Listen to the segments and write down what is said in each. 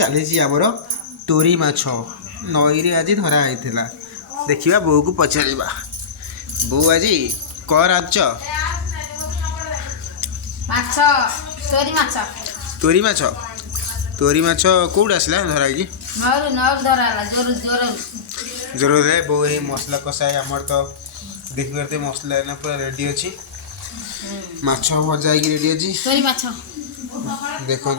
चली आमर तोरी माछ नई रे आज धरा होता देखा बो को पचार बो आज कौन रांच तोरी माछ तोरी माछ कौट आसला धरा जोर रे बो ये मसला कषाए आमर तो देखी पारे मसला पूरा रेडी अच्छी माछ भजा रेडी अच्छी देखो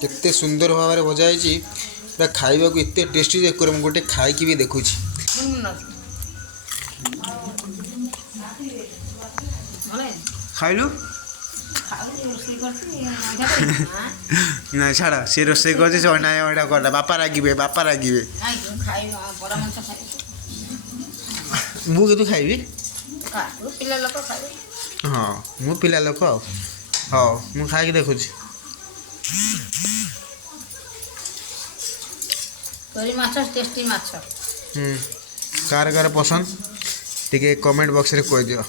केते सुंदर भाव में भजा पूरा खाइबा को एत टेस्टी देख गोटे खाई भी देखुँ खाइलु ना छाड़ सी रोसे कर बापा रागिबे मुझे खाइबी हाँ मु पिला लोक हाँ मु खाई देखुँ कार कार पसंद टे कमेंट बॉक्स रे कह दियो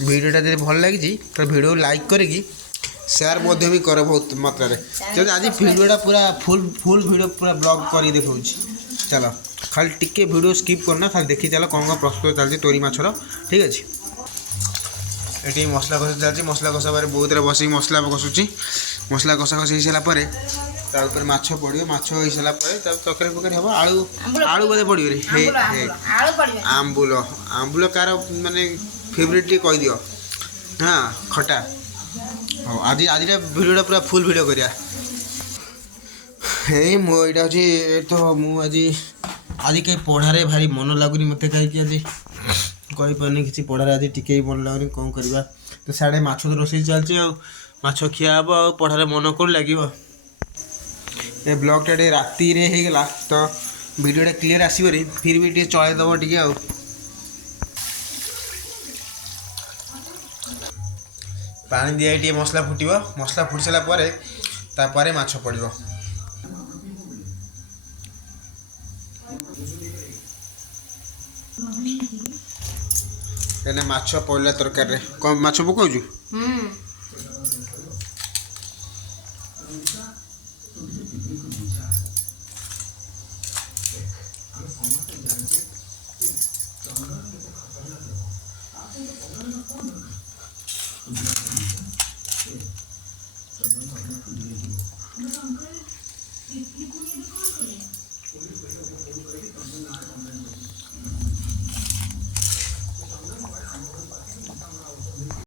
वीडियोटा जब भल लगी तो वीडियो लाइक करी शेयर भी कर बहुत मात्रा जब आज वीडियोटा पूरा फुल वीडियो पूरा ब्लॉग कर देखा चलो खाली टिके वीडियो स्किप करना खाली देखी चलो कौन कौन प्रस्तुत चलती तोरी माछर ठीक अच्छे ये मसला कषा चलती मसला कषा पर बहुत बस मसला कषुची मसला कषा कषि सारापर तापर माछ पड़ो माछ हो सारापर तरकारी फरकारी हम आलू आलू बोधे पड़ो रे आम्बुल आम्बुल कार माने फेवरेट कह दियो हाँ खटा हाँ आज आज वीडियोटा पूरा फुल वीडियो करिया हे मोटा हूँ तो मुझे आज कहीं पढ़ारे भारी मन लगुनि मत कहीं आज कहीपरि किसी पढ़ारे आज टिके मन लगुनि कौन करवा तो साढ़े माछ तो रोसे चलती माछ खिया हम आ पढ़ारे मन कौन लगे ए ब्लॉगटा राति होगा तो वीडियोटा क्लीयर आसबरी फिर भी टे चलैदेव टे आ पानी दिया टे मसला फुटो मसला फुटी सारापर माछ पड़ो माछ पड़ला तरकारी कौन माछ पकाउछु